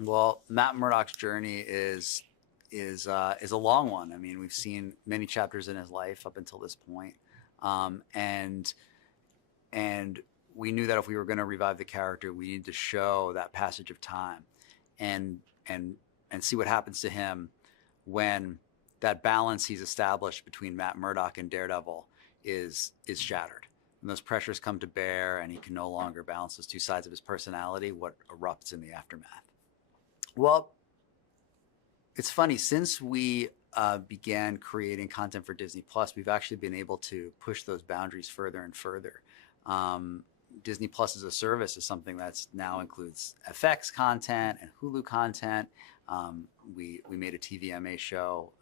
Well, Matt Murdock's journey is a long one. I mean, we've seen many chapters in his life up until this point, um, and and we knew that if we were going to revive the character, we needed to show that passage of time, and and and see what happens to him when that balance he's established between Matt Murdock and Daredevil is shattered. When those pressures come to bear, and he can no longer balance those two sides of his personality, what erupts in the aftermath? Well, it's funny, since we began creating content for Disney Plus, we've actually been able to push those boundaries further and further. Um, Disney Plus as a service is something that's now includes FX content and Hulu content. We made a TVMA show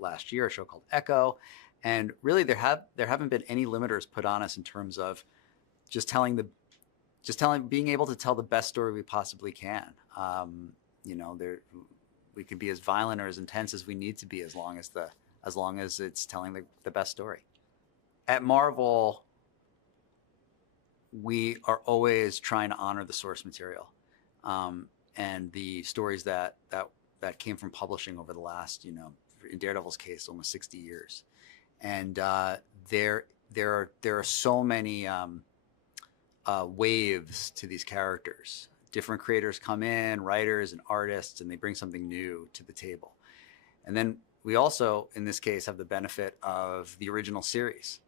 last year, a show called Echo, and really there haven't been any limiters put on us in terms of just telling the just telling being able to tell the best story we possibly can. You know, there we can be as violent or as intense as we need to be, as long as it's telling the best story. At Marvel, we are always trying to honor the source material, and the stories that came from publishing over the last, in Daredevil's case, almost 60 years. And there are so many waves to these characters. Different creators come in, writers and artists, and they bring something new to the table. And then we also, in this case, have the benefit of the original series,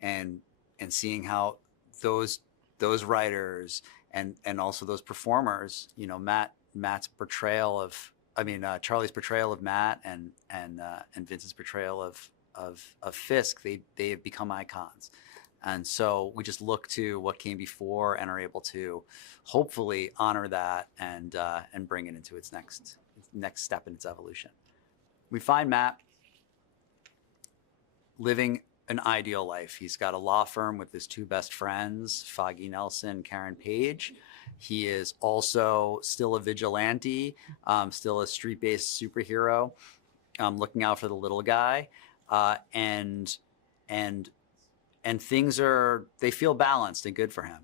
and seeing how those writers and also those performers, Matt's portrayal of, Charlie's portrayal of Matt, and Vince's portrayal of Fisk, they have become icons. And so we just look to what came before and are able to hopefully honor that, and bring it into its next step in its evolution. We find Matt living an ideal life. He's got a law firm with his two best friends, Foggy Nelson, Karen Page. He is also still a vigilante, still a street-based superhero, looking out for the little guy, and things they feel balanced and good for him.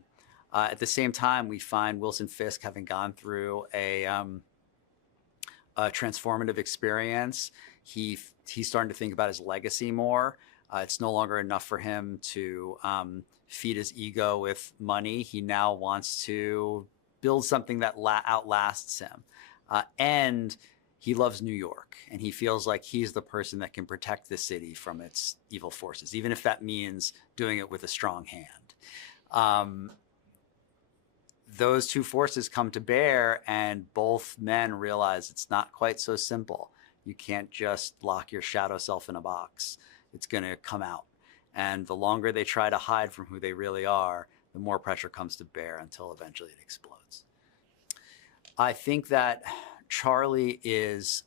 At the same time, we find Wilson Fisk having gone through a transformative experience. He's starting to think about his legacy more. It's no longer enough for him to feed his ego with money. He now wants to build something that outlasts him. And he loves New York, and he feels like he's the person that can protect the city from its evil forces, even if that means doing it with a strong hand. Those two forces come to bear, and both men realize it's not quite so simple. You can't just lock your shadow self in a box. It's going to come out. And the longer they try to hide from who they really are, the more pressure comes to bear until eventually it explodes. I think that Charlie is,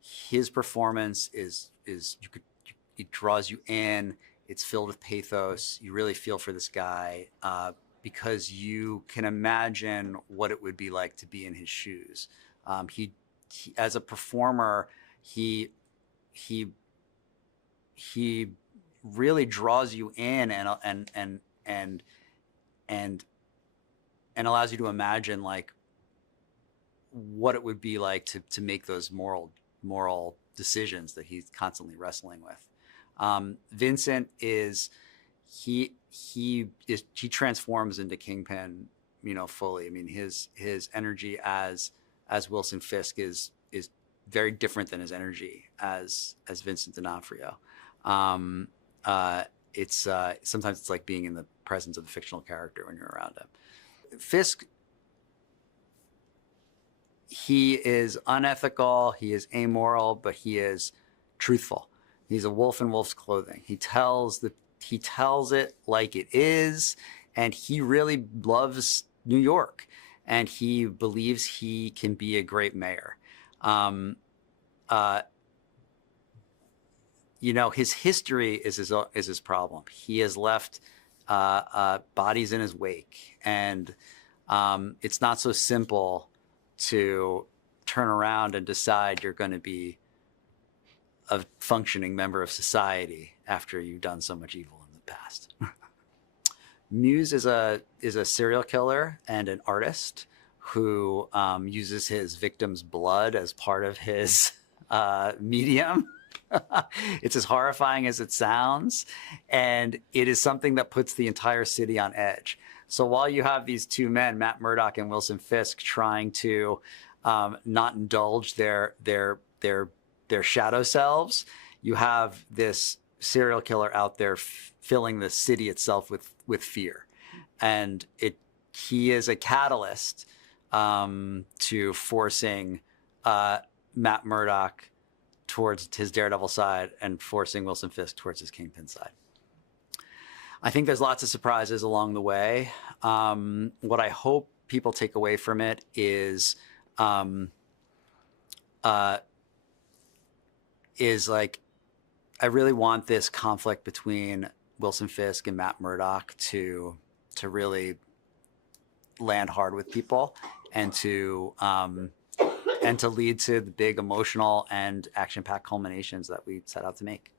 his performance it draws you in. It's filled with pathos. You really feel for this guy, because you can imagine what it would be like to be in his shoes. He as a performer, he really draws you in, and allows you to imagine like what it would be like to make those moral decisions that he's constantly wrestling with. Vincent he transforms into Kingpin, fully. I mean, his energy as Wilson Fisk is very different than his energy as Vincent D'Onofrio. It's sometimes it's like being in the presence of the fictional character when you're around him. Fisk, he is unethical, he is amoral, but he is truthful. He's a wolf in wolf's clothing. He tells it like it is, and he really loves New York, and he believes he can be a great mayor. His history is his problem. He has left bodies in his wake, and it's not so simple to turn around and decide you're going to be a functioning member of society after you've done so much evil in the past. Muse is a serial killer and an artist who uses his victim's blood as part of his medium. It's as horrifying as it sounds, and it is something that puts the entire city on edge. So while you have these two men, Matt Murdock and Wilson Fisk, trying to not indulge their shadow selves, you have this serial killer out there filling the city itself with fear, and he is a catalyst to forcing Matt Murdock towards his Daredevil side and forcing Wilson Fisk towards his Kingpin side. I think there's lots of surprises along the way. What I hope people take away from it is like, I really want this conflict between Wilson Fisk and Matt Murdock to really land hard with people, and to lead to the big emotional and action-packed culminations that we set out to make.